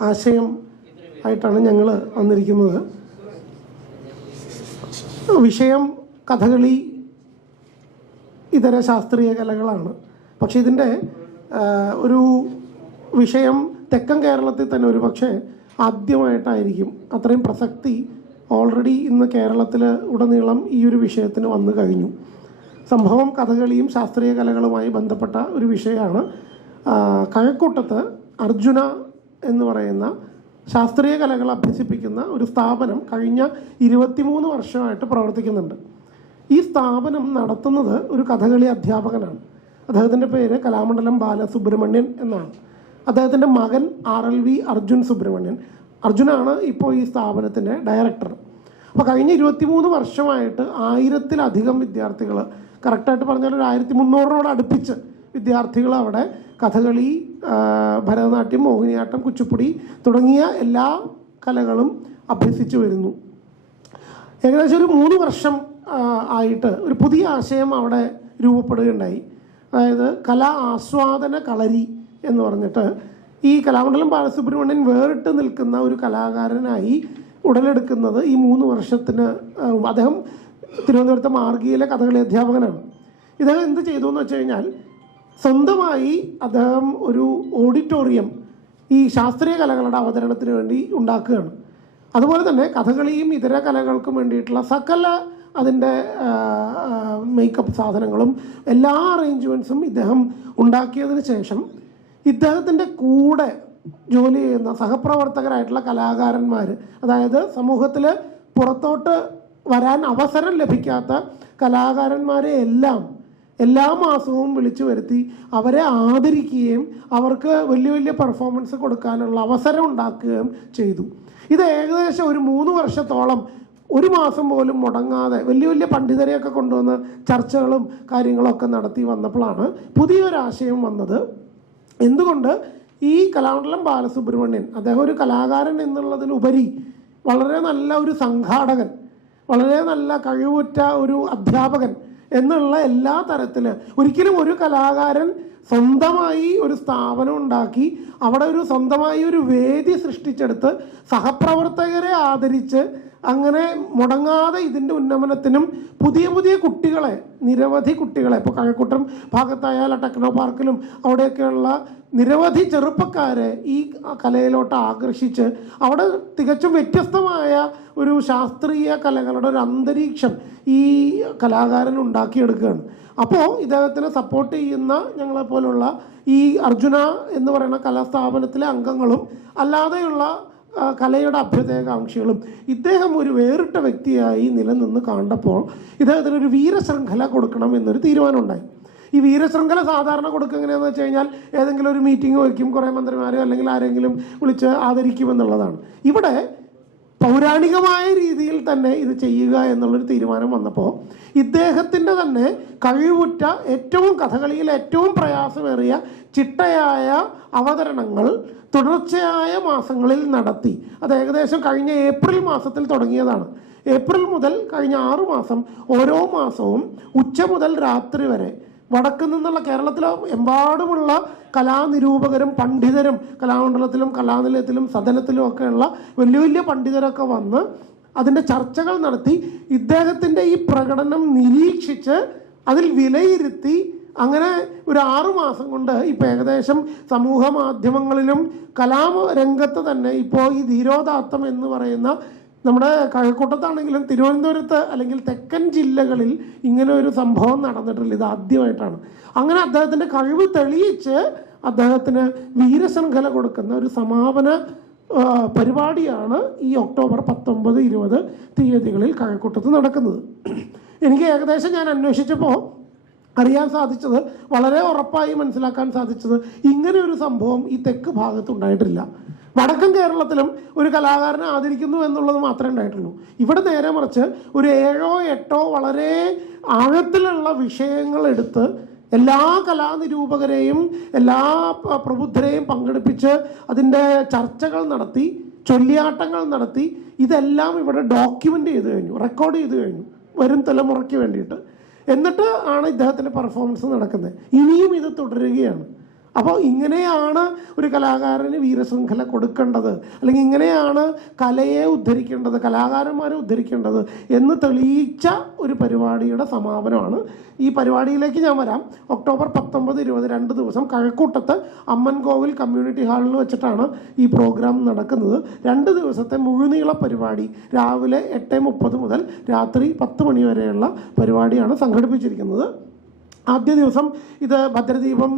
ആശയം ആയിട്ടാണ് ഞങ്ങൾ വന്നിരിക്കുന്നത്. വിഷയം കഥകളി ഇതര ശാസ്ത്രീയ കലകളാണ്. പക്ഷെ ഇതിന്റെ ഒരു വിഷയം തെക്കൻ കേരളത്തിൽ തന്നെ ഒരു പക്ഷേ ആദ്യമായിട്ടായിരിക്കും. അത്രയും പ്രസക്തി ഓൾറെഡി ഇന്ന് കേരളത്തിൽ ഉടനീളം ഈ ഒരു വിഷയത്തിന് വന്നു കഴിഞ്ഞു. സംഭവം കഥകളിയും ശാസ്ത്രീയ കലകളുമായി ബന്ധപ്പെട്ട ഒരു വിഷയമാണ്. കഴക്കൂട്ടത്ത് അർജുന എന്ന് പറയുന്ന ശാസ്ത്രീയ കലകൾ അഭ്യസിപ്പിക്കുന്ന ഒരു സ്ഥാപനം കഴിഞ്ഞ ഇരുപത്തിമൂന്ന് വർഷമായിട്ട് പ്രവർത്തിക്കുന്നുണ്ട്. ഈ സ്ഥാപനം നടത്തുന്നത് ഒരു കഥകളി അധ്യാപകനാണ്. അദ്ദേഹത്തിന്റെ പേര് കലാമണ്ഡലം ബാലസുബ്രഹ്മണ്യൻ എന്നാണ്. അദ്ദേഹത്തിന്റെ മകൻ R L V Arjun Subramanian. അർജുനാണ് ഇപ്പോൾ ഈ സ്ഥാപനത്തിന്റെ ഡയറക്ടർ. അപ്പോൾ കഴിഞ്ഞ ഇരുപത്തിമൂന്ന് വർഷമായിട്ട് ആയിരത്തിലധികം വിദ്യാർത്ഥികൾ കറക്റ്റായിട്ട് പറഞ്ഞാൽ ഒരു ആയിരത്തി മുന്നൂറിനോട് അടുപ്പിച്ച് വിദ്യാർത്ഥികൾ അവിടെ കഥകളി ഭരതനാട്യം മോഹിനിയാട്ടം കുച്ചിപ്പുടി തുടങ്ങിയ എല്ലാ കലകളും അഭ്യസിച്ചു വരുന്നു. ഏകദേശം ഒരു മൂന്ന് വർഷം ആയിട്ട് ഒരു പുതിയ ആശയം അവിടെ രൂപപ്പെടുകയുണ്ടായി. അതായത് കലാ ആസ്വാദന കളരി എന്ന് പറഞ്ഞിട്ട് ഈ കലാമണ്ഡലം ബാലസുബ്രഹ്മണ്യൻ വേറിട്ട് നിൽക്കുന്ന ഒരു കലാകാരനായി ഉടലെടുക്കുന്നത് ഈ മൂന്ന് വർഷത്തിന് അദ്ദേഹം തിരുവനന്തപുരത്തെ മാർഗീയിലെ കഥകളി അധ്യാപകനാണ്. ഇദ്ദേഹം എന്ത് ചെയ്തു എന്ന് വെച്ച് കഴിഞ്ഞാൽ സ്വന്തമായി അദ്ദേഹം ഒരു ഓഡിറ്റോറിയം ഈ ശാസ്ത്രീയ കലകളുടെ അവതരണത്തിന് വേണ്ടി ഉണ്ടാക്കുകയാണ്. അതുപോലെ തന്നെ കഥകളിയും ഇതര കലകൾക്കും വേണ്ടിയിട്ടുള്ള സകല അതിന്റെ മേക്കപ്പ് സാധനങ്ങളും എല്ലാ അറേഞ്ച്മെന്റ്സും ഇദ്ദേഹം ഉണ്ടാക്കിയതിന് ശേഷം ഇദ്ദേഹത്തിന്റെ കൂടെ ജോലി ചെയ്യുന്ന സഹപ്രവർത്തകരായിട്ടുള്ള കലാകാരന്മാർ അതായത് സമൂഹത്തിൽ പുറത്തോട്ട് വരാൻ അവസരം ലഭിക്കാത്ത കലാകാരന്മാരെ എല്ലാം എല്ലാ മാസവും വിളിച്ചു വരുത്തി അവരെ ആദരിക്കുകയും അവർക്ക് വലിയ വലിയ പെർഫോമൻസ് കൊടുക്കാനുള്ള അവസരം ഉണ്ടാക്കുകയും ചെയ്തു. ഇത് ഏകദേശം ഒരു മൂന്ന് വർഷത്തോളം ഒരു മാസം പോലും മുടങ്ങാതെ വലിയ വലിയ പണ്ഡിതരെയൊക്കെ കൊണ്ടുവന്ന് ചർച്ചകളും കാര്യങ്ങളൊക്കെ നടത്തി വന്നപ്പോഴാണ് പുതിയൊരാശയം വന്നത്. എന്തുകൊണ്ട് ഈ കലാമണ്ഡലം ബാലസുബ്രഹ്മണ്യൻ അദ്ദേഹം ഒരു കലാകാരൻ എന്നുള്ളതിലുപരി വളരെ നല്ല ഒരു സംഘാടകൻ വളരെ നല്ല കഴിവുറ്റ ഒരു അധ്യാപകൻ എന്നുള്ള എല്ലാ തരത്തിൽ ഒരിക്കലും ഒരു കലാകാരൻ സ്വന്തമായി ഒരു സ്ഥാപനം ഉണ്ടാക്കി അവിടെ ഒരു സ്വന്തമായി ഒരു വേദി സൃഷ്ടിച്ചെടുത്ത് സഹപ്രവർത്തകരെ ആദരിച്ച് അങ്ങനെ മുടങ്ങാതെ ഇതിന്റെ ഉന്നമനത്തിനും പുതിയ പുതിയ കുട്ടികളെ നിരവധി കുട്ടികളെ ഇപ്പോൾ കഴക്കൂട്ടം ഭാഗത്തായാലും ടെക്നോ പാർക്കിലും അവിടെയൊക്കെയുള്ള നിരവധി ചെറുപ്പക്കാരെ ഈ കലയിലോട്ട് ആകർഷിച്ച് അവിടെ തികച്ചും വ്യത്യസ്തമായ ഒരു ശാസ്ത്രീയ കലകളുടെ ഒരു അന്തരീക്ഷം ഈ കലാകാരൻ ഉണ്ടാക്കിയെടുക്കുകയാണ്. അപ്പോൾ ഇദ്ദേഹത്തിനെ സപ്പോർട്ട് ചെയ്യുന്ന ഞങ്ങളെപ്പോലുള്ള ഈ അർജുന എന്ന് പറയുന്ന കലാസ്ഥാപനത്തിലെ അംഗങ്ങളും അല്ലാതെയുള്ള കലയുടെ അഭ്യുദയകാംക്ഷികളും ഇദ്ദേഹം ഒരു വേറിട്ട വ്യക്തിയായി നിലനിന്ന് കണ്ടപ്പോൾ ഇദ്ദേഹത്തിന് ഒരു വീരശൃംഖല കൊടുക്കണം എന്നൊരു തീരുമാനമുണ്ടായി. ഈ വീരശൃംഖല സാധാരണ കൊടുക്കുക എങ്ങനെയാണെന്ന് വെച്ച് കഴിഞ്ഞാൽ ഏതെങ്കിലും ഒരു മീറ്റിംഗ് വയ്ക്കും കുറേ മന്ത്രിമാരോ അല്ലെങ്കിൽ ആരെങ്കിലും വിളിച്ച് ആദരിക്കുമെന്നുള്ളതാണ്. ഇവിടെ പൗരാണികമായ രീതിയിൽ തന്നെ ഇത് ചെയ്യുക എന്നുള്ളൊരു തീരുമാനം വന്നപ്പോൾ ഇദ്ദേഹത്തിന്റെ തന്നെ കഴിവുറ്റ ഏറ്റവും കഥകളിയിൽ ഏറ്റവും പ്രയാസമേറിയ ചിട്ടയായ അവതരണങ്ങൾ തുടർച്ചയായ മാസങ്ങളിൽ നടത്തി. അത് ഏകദേശം കഴിഞ്ഞ ഏപ്രിൽ മാസത്തിൽ തുടങ്ങിയതാണ്. ഏപ്രിൽ മുതൽ കഴിഞ്ഞ ആറു മാസം ഓരോ മാസവും ഉച്ച മുതൽ രാത്രി വരെ വടക്ക് നിന്നുള്ള കേരളത്തിലെ എമ്പാടുമുള്ള കലാനിരൂപകരും പണ്ഡിതരും കലാമണ്ഡലത്തിലും കലാനിലയത്തിലും സദനത്തിലും ഒക്കെയുള്ള വലിയ വലിയ പണ്ഡിതരൊക്കെ വന്ന് അതിന്റെ ചർച്ചകൾ നടത്തി ഇദ്ദേഹത്തിന്റെ ഈ പ്രകടനം നിരീക്ഷിച്ച് അതിൽ വിലയിരുത്തി അങ്ങനെ ഒരു ആറു മാസം കൊണ്ട് ഇപ്പോൾ ഏകദേശം സമൂഹ മാധ്യമങ്ങളിലും കലാമ രംഗത്ത് തന്നെ ഇപ്പോൾ ഈ ധീരോദാത്തം എന്ന് പറയുന്ന നമ്മുടെ കഴക്കൂട്ടത്താണെങ്കിലും തിരുവനന്തപുരത്ത് അല്ലെങ്കിൽ തെക്കൻ ജില്ലകളിൽ ഇങ്ങനെ ഒരു സംഭവം നടന്നിട്ടില്ല. ഇത് ആദ്യമായിട്ടാണ്. അങ്ങനെ അദ്ദേഹത്തിന്റെ കഴിവ് തെളിയിച്ച് അദ്ദേഹത്തിന് വീരശൃംഖല കൊടുക്കുന്ന ഒരു സമാപന പരിപാടിയാണ് ഈ ഒക്ടോബർ പത്തൊമ്പത് ഇരുപത് തീയതികളിൽ കഴക്കൂട്ടത്ത് നടക്കുന്നത്. എനിക്ക് ഏകദേശം ഞാൻ അന്വേഷിച്ചപ്പോൾ അറിയാൻ സാധിച്ചത് വളരെ ഉറപ്പായി മനസ്സിലാക്കാൻ സാധിച്ചത് ഇങ്ങനെ ഒരു സംഭവം ഈ തെക്ക് ഭാഗത്ത് ഉണ്ടായിട്ടില്ല. വടക്കൻ കേരളത്തിലും ഒരു കലാകാരനെ ആദരിക്കുന്നു എന്നുള്ളത് മാത്രമേ ഉണ്ടായിട്ടുള്ളൂ. ഇവിടെ നേരെ മറിച്ച് ഒരു ഏഴോ എട്ടോ വളരെ ആഴത്തിലുള്ള വിഷയങ്ങൾ എടുത്ത് എല്ലാ കലാനിരൂപകരെയും എല്ലാ പ്രബുദ്ധരെയും പങ്കെടുപ്പിച്ച് അതിന്റെ ചർച്ചകൾ നടത്തി ചൊല്ലിയാട്ടങ്ങൾ നടത്തി ഇതെല്ലാം ഇവിടെ ഡോക്യുമെന്റ് ചെയ്ത് കഴിഞ്ഞു റെക്കോർഡ് ചെയ്ത് കഴിഞ്ഞു വരും തലമുറയ്ക്ക് വേണ്ടിയിട്ട്. എന്നിട്ട് ആണ് ഇദ്ദേഹത്തിന്റെ പെർഫോമൻസ് നടക്കുന്നത്. ഇനിയും ഇത് തുടരുകയാണ്. അപ്പോൾ ഇങ്ങനെയാണ് ഒരു കലാകാരന് വീരശൃംഖല കൊടുക്കേണ്ടത്. അല്ലെങ്കിൽ ഇങ്ങനെയാണ് കലയെ ഉദ്ധരിക്കേണ്ടത് കലാകാരന്മാരെ ഉദ്ധരിക്കേണ്ടത് എന്ന് തെളിയിച്ച ഒരു പരിപാടിയുടെ സമാപനമാണ്. ഈ പരിപാടിയിലേക്ക് ഞാൻ വരാം. ഒക്ടോബർ പത്തൊമ്പത് ഇരുപത് രണ്ട് ദിവസം കഴക്കൂട്ടത്ത് അമ്മൻകോവിൽ കമ്മ്യൂണിറ്റി ഹാളിൽ വെച്ചിട്ടാണ് ഈ പ്രോഗ്രാം നടക്കുന്നത്. രണ്ട് ദിവസത്തെ മുഴുനീള പരിപാടി രാവിലെ എട്ട് മുപ്പത് മുതൽ രാത്രി പത്ത് മണി വരെയുള്ള പരിപാടിയാണ് സംഘടിപ്പിച്ചിരിക്കുന്നത്. ആദ്യ ദിവസം ഇത് ഭദ്രദീപം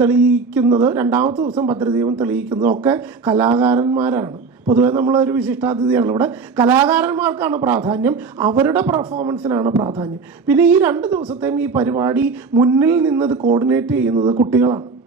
തെളിയിക്കുന്നത് രണ്ടാമത്തെ ദിവസം ഭദ്രദീപം തെളിയിക്കുന്നതും ഒക്കെ കലാകാരന്മാരാണ്. പൊതുവെ നമ്മളൊരു വിശിഷ്ടാതിഥിയാണ് ഇവിടെ. കലാകാരന്മാർക്കാണ് പ്രാധാന്യം അവരുടെ പെർഫോമൻസിനാണ് പ്രാധാന്യം. പിന്നെ ഈ രണ്ട് ദിവസത്തെയും ഈ പരിപാടി മുന്നിൽ നിന്നത് കോർഡിനേറ്റ് ചെയ്യുന്നത് കുട്ടികളാണ്.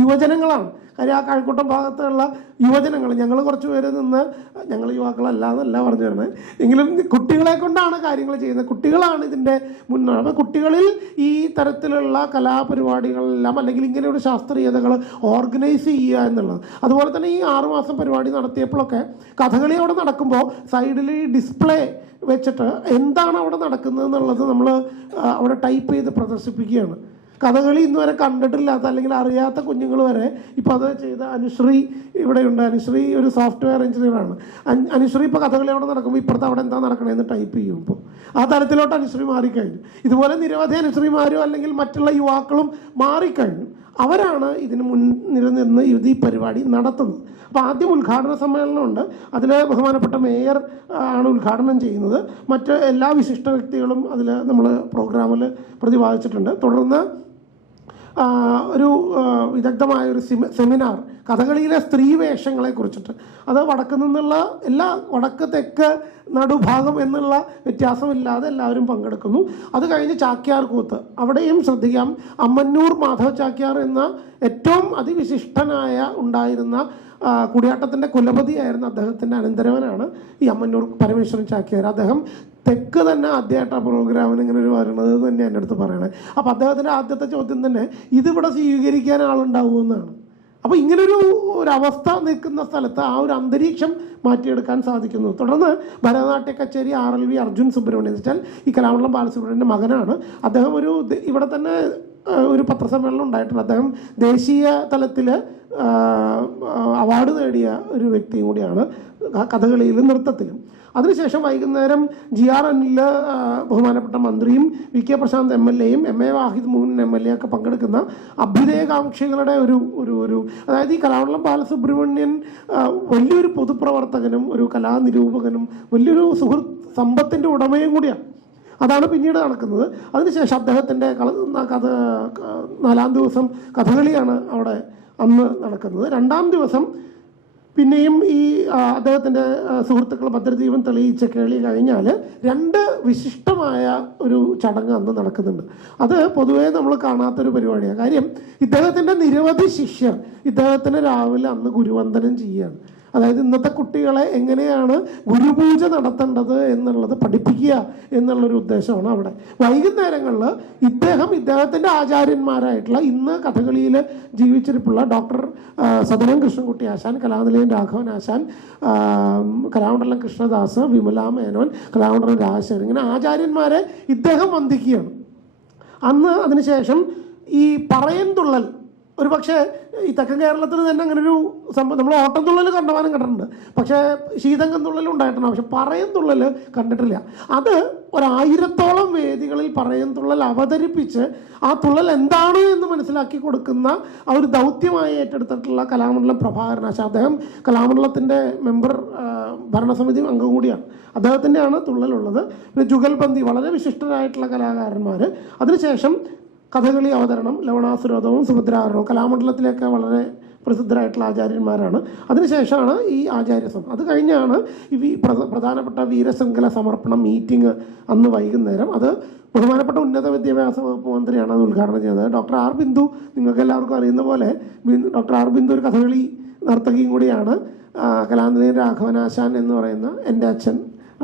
യുവജനങ്ങളാണ്. കാര്യം ആ കഴക്കൂട്ടം ഭാഗത്തുള്ള യുവജനങ്ങൾ ഞങ്ങൾ കുറച്ച് പേര് നിന്ന് ഞങ്ങൾ യുവാക്കളല്ല എന്നല്ല പറഞ്ഞു വരുന്നത് എങ്കിലും കുട്ടികളെ കൊണ്ടാണ് കാര്യങ്ങൾ ചെയ്യുന്നത്. കുട്ടികളാണ് ഇതിന്റെ മുന്നോട്ട്. അപ്പോൾ കുട്ടികളിൽ ഈ തരത്തിലുള്ള കലാപരിപാടികളെല്ലാം അല്ലെങ്കിൽ ഇങ്ങനെയുള്ള ശാസ്ത്രീയതകൾ ഓർഗനൈസ് ചെയ്യുക എന്നുള്ളത്. അതുപോലെ തന്നെ ഈ ആറുമാസം പരിപാടി നടത്തിയപ്പോഴൊക്കെ കഥകളി അവിടെ നടക്കുമ്പോൾ സൈഡിൽ ഈ ഡിസ്പ്ലേ വെച്ചിട്ട് എന്താണ് അവിടെ നടക്കുന്നത് എന്നുള്ളത് നമ്മൾ അവിടെ ടൈപ്പ് ചെയ്ത് പ്രദർശിപ്പിക്കുകയാണ്. കഥകളി ഇന്ന് വരെ കണ്ടിട്ടില്ലാത്ത അല്ലെങ്കിൽ അറിയാത്ത കുഞ്ഞുങ്ങൾ വരെ ഇപ്പോൾ അത് ചെയ്ത അനുശ്രീ ഇവിടെയുണ്ട് അനുശ്രീ ഒരു സോഫ്റ്റ്വെയർ എഞ്ചിനീയറാണ് അനുശ്രീ ഇപ്പോൾ കഥകളി അവിടെ നടക്കുമ്പോൾ ഇപ്പുറത്ത് അവിടെ എന്താ നടക്കണേന്ന് ടൈപ്പ് ചെയ്യും ഇപ്പോൾ ആ തരത്തിലോട്ട് അനുശ്രീ മാറിക്കഴിഞ്ഞു. ഇതുപോലെ നിരവധി അനുശ്രീമാരും അല്ലെങ്കിൽ മറ്റുള്ള യുവാക്കളും മാറിക്കഴിഞ്ഞു. അവരാണ് ഇതിന് മുന്നിൽ നിന്ന് ഈ പരിപാടി നടത്തുന്നത്. അപ്പോൾ ആദ്യം ഉദ്ഘാടന സമ്മേളനമുണ്ട്. അതിൽ ബഹുമാനപ്പെട്ട മേയർ ആണ് ഉദ്ഘാടനം ചെയ്യുന്നത്. മറ്റ് എല്ലാ വിശിഷ്ട വ്യക്തികളും അതിൽ നമ്മൾ പ്രോഗ്രാമിൽ പ്രതിപാദിച്ചിട്ടുണ്ട്. തുടർന്ന് ഒരു വിദഗ്ധമായ ഒരു സെമിനാർ കഥകളിയിലെ സ്ത്രീ വേഷങ്ങളെ കുറിച്ചിട്ട്. അത് വടക്ക് നിന്നുള്ള എല്ലാ വടക്ക് തെക്ക് നടുഭാഗം എന്നുള്ള വ്യത്യാസമില്ലാതെ എല്ലാവരും പങ്കെടുക്കുന്നു. അത് കഴിഞ്ഞ് ചാക്യാർ കൂത്ത്. അവിടെയും ശ്രദ്ധിക്കാം. അമ്മന്നൂർ മാധവ ചാക്യാർ എന്ന ഏറ്റവും അതിവിശിഷ്ടനായ ഉണ്ടായിരുന്ന കുടിയാട്ടത്തിന്റെ കുലപതിയായിരുന്ന അദ്ദേഹത്തിന്റെ അനന്തരവനാണ് ഈ അമ്മന്നൂർ പരമേശ്വരൻ ചാക്യാർ. അദ്ദേഹം തെക്ക് തന്നെ ആദ്യമായിട്ട് പ്രോഗ്രാമിന് ഇങ്ങനെ ഒരു വരണത് തന്നെ എന്റെ അടുത്ത് പറയണേ. അപ്പോൾ അദ്ദേഹത്തിന്റെ ആദ്യത്തെ ചോദ്യം തന്നെ ഇതിവിടെ സ്വീകരിക്കാൻ ആളുണ്ടാവുമെന്നാണ് അപ്പോൾ ഇങ്ങനൊരു ഒരു അവസ്ഥ നിൽക്കുന്ന സ്ഥലത്ത് ആ ഒരു അന്തരീക്ഷം മാറ്റിയെടുക്കാൻ സാധിക്കുന്നു. തുടർന്ന് ഭരതനാട്യ കച്ചേരി R L V Arjun Subramaniam എന്ന് വെച്ചാൽ ഈ കലാമണ്ഡലം ബാലസുബ്രഹ്മണ്യന്റെ മകനാണ്. അദ്ദേഹം ഒരു ഇവിടെ തന്നെ ഒരു പത്രസമ്മേളനം ഉണ്ടായിട്ടുണ്ട്. അദ്ദേഹം ദേശീയ തലത്തിൽ അവാർഡ് നേടിയ ഒരു വ്യക്തിയും കൂടിയാണ് കഥകളിയിലും നൃത്തത്തിലും. അതിനുശേഷം വൈകുന്നേരം ജി ആർ അനിൽ ബഹുമാനപ്പെട്ട മന്ത്രിയും V K Prashanth M L എയും M A Wahid Mohan M L A ഒക്കെ പങ്കെടുക്കുന്ന അഭ്യുദയകാംക്ഷികളുടെ ഒരു ഒരു ഒരു അതായത് ഈ കലാവെള്ളം ബാലസുബ്രഹ്മണ്യൻ വലിയൊരു പൊതുപ്രവർത്തകനും ഒരു കലാനിരൂപകനും വലിയൊരു സുഹൃത്ത് സമ്പത്തിന്റെ ഉടമയും കൂടിയാണ്. അതാണ് പിന്നീട് നടക്കുന്നത്. അതിനുശേഷം അദ്ദേഹത്തിന്റെ കഥ നാലാം ദിവസം കഥകളിയാണ് അവിടെ അന്ന് നടക്കുന്നത്. രണ്ടാം ദിവസം പിന്നെയും ഈ അദ്ദേഹത്തിന്റെ സുഹൃത്തുക്കൾ ഭദ്രദീപം തെളിയിച്ച കേളി കഴിഞ്ഞാൽ രണ്ട് വിശിഷ്ടമായ ഒരു ചടങ്ങ് അന്ന് നടക്കുന്നുണ്ട്. അത് പൊതുവേ നമ്മൾ കാണാത്തൊരു പരിപാടിയാണ്. കാര്യം ഇദ്ദേഹത്തിന്റെ നിരവധി ശിഷ്യർ ഇദ്ദേഹത്തിന് രാവിലെ അന്ന് ഗുരുവന്ദനം ചെയ്യുകയാണ് അതായത് ഇന്നത്തെ കുട്ടികളെ എങ്ങനെയാണ് ഗുരുപൂജ നടത്തേണ്ടത് എന്നുള്ളത് പഠിപ്പിക്കുക എന്നുള്ളൊരു ഉദ്ദേശമാണ് അവിടെ. വൈകുന്നേരങ്ങളിൽ ഇദ്ദേഹം ഇദ്ദേഹത്തിന്റെ ആചാര്യന്മാരായിട്ടുള്ള ഇന്ന് കഥകളിയിൽ ജീവിച്ചിരിപ്പുള്ള ഡോക്ടർ സദനം കൃഷ്ണൻകുട്ടി ആശാൻ കലാനിലയം രാഘവൻ ആശാൻ കലാമണ്ഡലം കൃഷ്ണദാസ് വിമല മേനോൻ കലാമണ്ഡലം രാജശേഖരൻ ഇങ്ങനെ ആചാര്യന്മാരെ ഇദ്ദേഹം വന്ദിക്കുകയാണ്. അന്ന് അതിനുശേഷം ഈ പറയൻതുള്ളൽ ഒരു പക്ഷേ ഈ തെക്കൻ കേരളത്തിൽ തന്നെ അങ്ങനെ ഒരു സംഭവം നമ്മൾ ഓട്ടം തുള്ളൽ കണ്ടമാനം കണ്ടിട്ടുണ്ട്. പക്ഷേ ശീതങ്കം തുള്ളൽ ഉണ്ടായിട്ടുണ്ട്. പക്ഷെ പറയം തുള്ളൽ കണ്ടിട്ടില്ല. അത് ഒരായിരത്തോളം വേദികളിൽ പറയം തുള്ളൽ അവതരിപ്പിച്ച് ആ തുള്ളൽ എന്താണ് എന്ന് മനസ്സിലാക്കി കൊടുക്കുന്ന ആ ഒരു ദൗത്യമായി ഏറ്റെടുത്തിട്ടുള്ള കലാമണ്ഡലം പ്രഭാകരനാശ അദ്ദേഹം കലാമണ്ഡലത്തിന്റെ മെമ്പർ ഭരണസമിതി അംഗം കൂടിയാണ്. അദ്ദേഹത്തിന്റെയാണ് തുള്ളലുള്ളത്. പിന്നെ ജുഗൽബന്ദി വളരെ വിശിഷ്ടരായിട്ടുള്ള കലാകാരന്മാർ അതിനുശേഷം കഥകളി അവതരണം ലവണാസുരോധവും സുഭദ്രാഹരണവും കലാമണ്ഡലത്തിലേക്ക് വളരെ പ്രസിദ്ധരായിട്ടുള്ള ആചാര്യന്മാരാണ്. അതിനുശേഷമാണ് ഈ ആചാര്യസം അത് കഴിഞ്ഞാണ് ഈ പ്രധാനപ്പെട്ട വീരശൃംഖല സമർപ്പണം മീറ്റിംഗ് അന്ന് വൈകുന്നേരം. അത് ബഹുമാനപ്പെട്ട ഉന്നത വിദ്യാഭ്യാസ വകുപ്പ് മന്ത്രിയാണ് അത് ഉദ്ഘാടനം ചെയ്തത്. ഡോക്ടർ ആർ ബിന്ദു നിങ്ങൾക്ക് എല്ലാവർക്കും അറിയുന്ന പോലെ ഡോക്ടർ ആർ ബിന്ദു ഒരു കഥകളി നർത്തകിയും കൂടിയാണ്. ആ, രാഘവനാശാൻ എന്ന് പറയുന്ന എന്റെ അച്ഛൻ.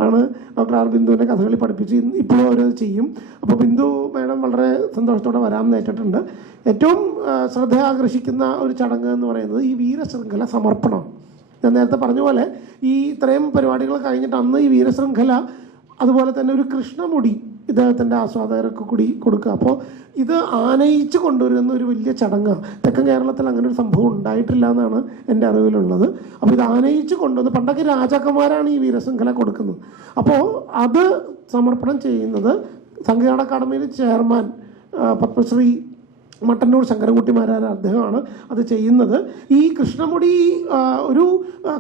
ആണ് ഡോക്ടർ ആർ ബിന്ദുവിനെ കഥകളി പഠിപ്പിച്ച് ഇപ്പോഴും അവർ ചെയ്യും. അപ്പോൾ ബിന്ദു മാഡം വളരെ സന്തോഷത്തോടെ വരാമെന്ന് ഏറ്റിട്ടുണ്ട് ഏറ്റവും ശ്രദ്ധ ആകർഷിക്കുന്ന ഒരു ചടങ്ങ് എന്ന് പറയുന്നത് ഈ വീരശൃംഖല സമർപ്പണം. ഞാൻ നേരത്തെ പറഞ്ഞ പോലെ ഈ ഇത്രയും പരിപാടികൾ കഴിഞ്ഞിട്ട് അന്ന് ഈ വീരശൃംഖല അതുപോലെ തന്നെ ഒരു കൃഷ്ണമുടി ഇദ്ദേഹത്തിന്റെ ആസ്വാദകർക്ക് കൂടി കൊടുക്കുക. അപ്പോൾ ഇത് ആനയിച്ച് കൊണ്ടുവരുന്ന ഒരു വലിയ ചടങ്ങാണ്. തെക്കൻ കേരളത്തിൽ അങ്ങനെ ഒരു സംഭവം ഉണ്ടായിട്ടില്ല എന്നാണ് എന്റെ അറിവിലുള്ളത്. അപ്പോൾ ഇത് ആനയിച്ച് കൊണ്ടുവന്ന് പണ്ടൊക്കെ രാജാക്കന്മാരാണ് ഈ വീരശൃംഖല കൊടുക്കുന്നത്. അപ്പോൾ അത് സമർപ്പണം ചെയ്യുന്നത് സംഗീത അക്കാദമിയിൽ ചെയർമാൻ പത്മശ്രീ മട്ടന്നൂർ ശങ്കരൻകുട്ടിമാരായ അദ്ദേഹമാണ് അത് ചെയ്യുന്നത്. ഈ കൃഷ്ണമുടി ഒരു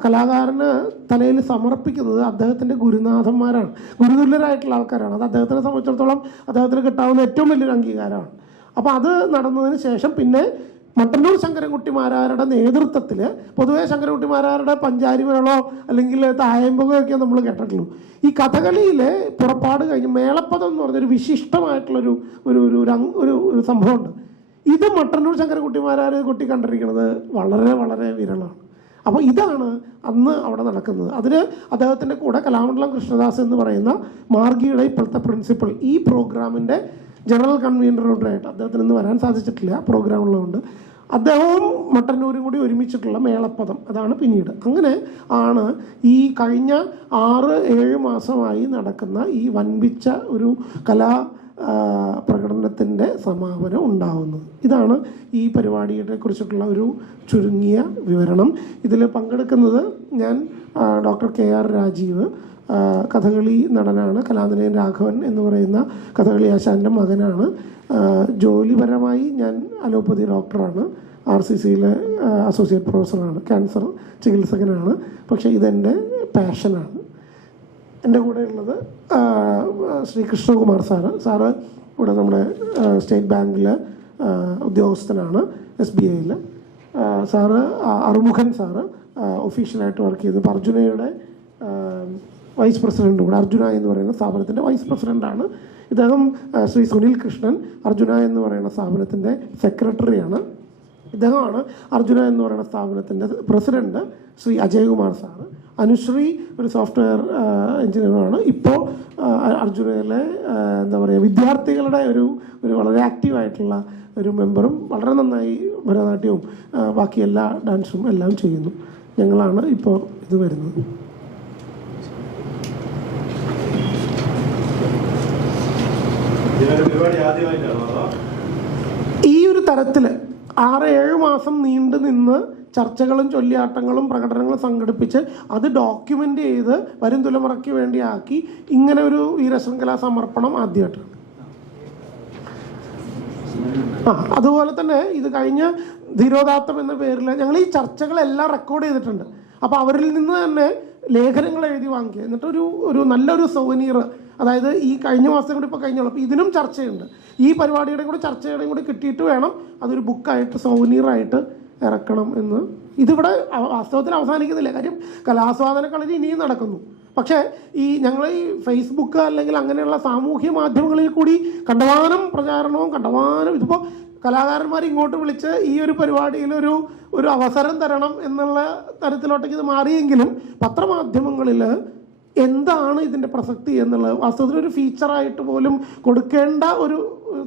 കലാകാരന് തലയിൽ സമർപ്പിക്കുന്നത് അദ്ദേഹത്തിന്റെ ഗുരുനാഥന്മാരാണ്. ഗുരുതുല്യരായിട്ടുള്ള ആൾക്കാരാണ്. അത് അദ്ദേഹത്തിനെ സംബന്ധിച്ചിടത്തോളം അദ്ദേഹത്തിന് കിട്ടാവുന്ന ഏറ്റവും വലിയൊരു അംഗീകാരമാണ്. അപ്പോൾ അത് നടന്നതിന് ശേഷം പിന്നെ മട്ടന്നൂർ ശങ്കരൻകുട്ടിമാരാരുടെ നേതൃത്വത്തിൽ പൊതുവേ ശങ്കരൻകുട്ടിമാരാരുടെ പഞ്ചാരിമേളോ അല്ലെങ്കിൽ തായമ്പുകയൊക്കെ നമ്മൾ കേട്ടിട്ടുള്ളൂ. ഈ കഥകളിയിലെ പുറപ്പാട് കഴിഞ്ഞ് മേളപ്പദം എന്ന് പറഞ്ഞൊരു വിശിഷ്ടമായിട്ടുള്ളൊരു ഒരു ഒരു ഒരു സംഭവമുണ്ട്. ഇത് മട്ടന്നൂർ ശങ്കരൻകുട്ടിമാരാർ കുട്ടി കണ്ടിരിക്കുന്നത് വളരെ വളരെ വിരളാണ്. അപ്പോൾ ഇതാണ് അന്ന് അവിടെ നടക്കുന്നത്. അതിന് അദ്ദേഹത്തിന്റെ കൂടെ കലാമണ്ഡലം കൃഷ്ണദാസ് എന്ന് പറയുന്ന മാർഗിയുടെ ഇപ്പോഴത്തെ പ്രിൻസിപ്പൽ ഈ പ്രോഗ്രാമിന്റെ ജനറൽ കൺവീനറോടായിട്ട് അദ്ദേഹത്തിന് ഇന്ന് വരാൻ സാധിച്ചിട്ടില്ല പ്രോഗ്രാം ഉള്ളതുകൊണ്ട്. അദ്ദേഹവും മട്ടന്നൂരും കൂടി ഒരുമിച്ചിട്ടുള്ള മേളപ്പദം അതാണ് പിന്നീട്. അങ്ങനെ ആണ് ഈ കഴിഞ്ഞ ആറ് ഏഴ് മാസമായി നടക്കുന്ന ഈ വൻപിച്ച ഒരു കലാ പ്രകടനത്തിന്റെ സമാപനം ഉണ്ടാവുന്നത്. ഇതാണ് ഈ പരിപാടിയെ കുറിച്ചിട്ടുള്ള ഒരു ചുരുങ്ങിയ വിവരണം. ഇതിൽ പങ്കെടുക്കുന്നത് ഞാൻ doctor K R Rajeev. Kathakali നടനാണ് കലാനിലയൻ രാഘവൻ എന്ന് പറയുന്ന കഥകളി ആശാന്റെ മകനാണ്. ജോലിപരമായി ഞാൻ അലോപ്പതി ഡോക്ടറാണ്. ആർ സി സിയിലെ അസോസിയേറ്റ് പ്രൊഫസറാണ് ക്യാൻസർ ചികിത്സകനാണ്. പക്ഷേ ഇതെന്റെ പാഷനാണ്. എന്റെ കൂടെ ഉള്ളത് ആ, ശ്രീ കൃഷ്ണകുമാർ സാറ്. സാറ് ഇവിടെ നമ്മുടെ സ്റ്റേറ്റ് ബാങ്കിൽ ഉദ്യോഗസ്ഥനാണ് എസ് ബി ഐയിൽ സാറ് അറുമുഖൻ സാറ് ഒഫീഷ്യലായിട്ട് വർക്ക് ചെയ്തു അർജുനയുടെ വൈസ് പ്രസിഡന്റ് കൂടെ അർജുന എന്ന് പറയുന്ന സ്ഥാപനത്തിന്റെ വൈസ് പ്രസിഡന്റാണ് ഇദ്ദേഹം ശ്രീ സുനിൽ കൃഷ്ണൻ അർജുന എന്ന് പറയുന്ന സ്ഥാപനത്തിന്റെ സെക്രട്ടറിയാണ്. ഇദ്ദേഹമാണ് അർജുന എന്ന് പറയുന്ന സ്ഥാപനത്തിന്റെ പ്രസിഡന്റ് ശ്രീ അജയകുമാർ സാറ് അനുശ്രീ ഒരു സോഫ്റ്റ്വെയർ എഞ്ചിനീയറാണ് ഇപ്പോൾ അർജുനയിലെ എന്താ പറയുക വിദ്യാർത്ഥികളുടെ ഒരു ഒരു വളരെ ആക്റ്റീവായിട്ടുള്ള ഒരു മെമ്പറും വളരെ നന്നായി ഭരതനാട്യവും ബാക്കി എല്ലാ ഡാൻസും എല്ലാം ചെയ്യുന്നു. ഞങ്ങളാണ് ഇപ്പോൾ ഇത് വരുന്നത്. ഈ ഒരു തരത്തിൽ ആറ് ഏഴ് മാസം നീണ്ടു നിന്ന് ചർച്ചകളും ചൊല്ലിയാട്ടങ്ങളും പ്രകടനങ്ങളും സംഘടിപ്പിച്ച് അത് ഡോക്യുമെന്റ് ചെയ്ത് വരും തലമുറയ്ക്ക് വേണ്ടി ആക്കി ഇങ്ങനെ ഒരു വീരശൃംഖല സമർപ്പണം ആദ്യമായിട്ടാണ് ആ അതുപോലെ തന്നെ ഇത് കഴിഞ്ഞ ധീരോദാത്തം എന്ന പേരിൽ ഞങ്ങൾ ഈ ചർച്ചകളെല്ലാം റെക്കോർഡ് ചെയ്തിട്ടുണ്ട്. അപ്പോൾ അവരിൽ നിന്ന് തന്നെ ലേഖനങ്ങൾ എഴുതി വാങ്ങി എന്നിട്ടൊരു ഒരു നല്ലൊരു സൗവനീർ അതായത് ഈ കഴിഞ്ഞ മാസം കൂടി ഇപ്പോൾ കഴിഞ്ഞോളൂ. അപ്പോൾ ഇതിനും ചർച്ചയുണ്ട്. ഈ പരിപാടിയുടെ കൂടെ ചർച്ചയുടെയും കൂടി കിട്ടിയിട്ട് വേണം അതൊരു ബുക്കായിട്ട് സൗനീറായിട്ട് ഇറക്കണം എന്ന്. ഇതിവിടെ വാസ്തവത്തിൽ അവസാനിക്കുന്നില്ല. കാര്യം കലാസ്വാദന കളരി ഇനിയും നടക്കുന്നു. പക്ഷേ ഈ ഞങ്ങൾ ഈ ഫേസ്ബുക്ക് അല്ലെങ്കിൽ അങ്ങനെയുള്ള സാമൂഹ്യ മാധ്യമങ്ങളിൽ കൂടി കണ്ടമാനം പ്രചാരണവും കണ്ടമാനം ഇതിപ്പോൾ കലാകാരന്മാർ ഇങ്ങോട്ട് വിളിച്ച് ഈ ഒരു പരിപാടിയിൽ ഒരു ഒരു അവസരം തരണം എന്നുള്ള തരത്തിലോട്ടേക്ക് ഇത് മാറിയെങ്കിലും പത്രമാധ്യമങ്ങളിൽ എന്താണ് ഇതിന്റെ പ്രസക്തി എന്നുള്ളത്? വാസ്തവത്തിൽ ഒരു ഫീച്ചറായിട്ട് പോലും കൊടുക്കേണ്ട ഒരു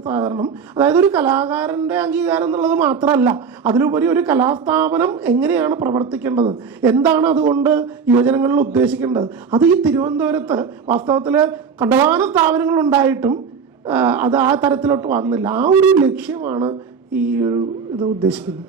സാധാരണം അതായത് ഒരു കലാകാരന്റെ അംഗീകാരം എന്നുള്ളത് മാത്രമല്ല അതിലുപരി ഒരു കലാസ്ഥാപനം എങ്ങനെയാണ് പ്രവർത്തിക്കേണ്ടത്? എന്താണ് അതുകൊണ്ട് യുവജനങ്ങളിൽ ഉദ്ദേശിക്കേണ്ടത്? അത് ഈ തിരുവനന്തപുരത്ത് വാസ്തവത്തിൽ കണ്ടമാന സ്ഥാപനങ്ങളുണ്ടായിട്ടും അത് ആ തരത്തിലോട്ട് വന്നില്ല. ആ ഒരു ലക്ഷ്യമാണ് ഈ ഒരു ഇത് ഉദ്ദേശിക്കുന്നത്.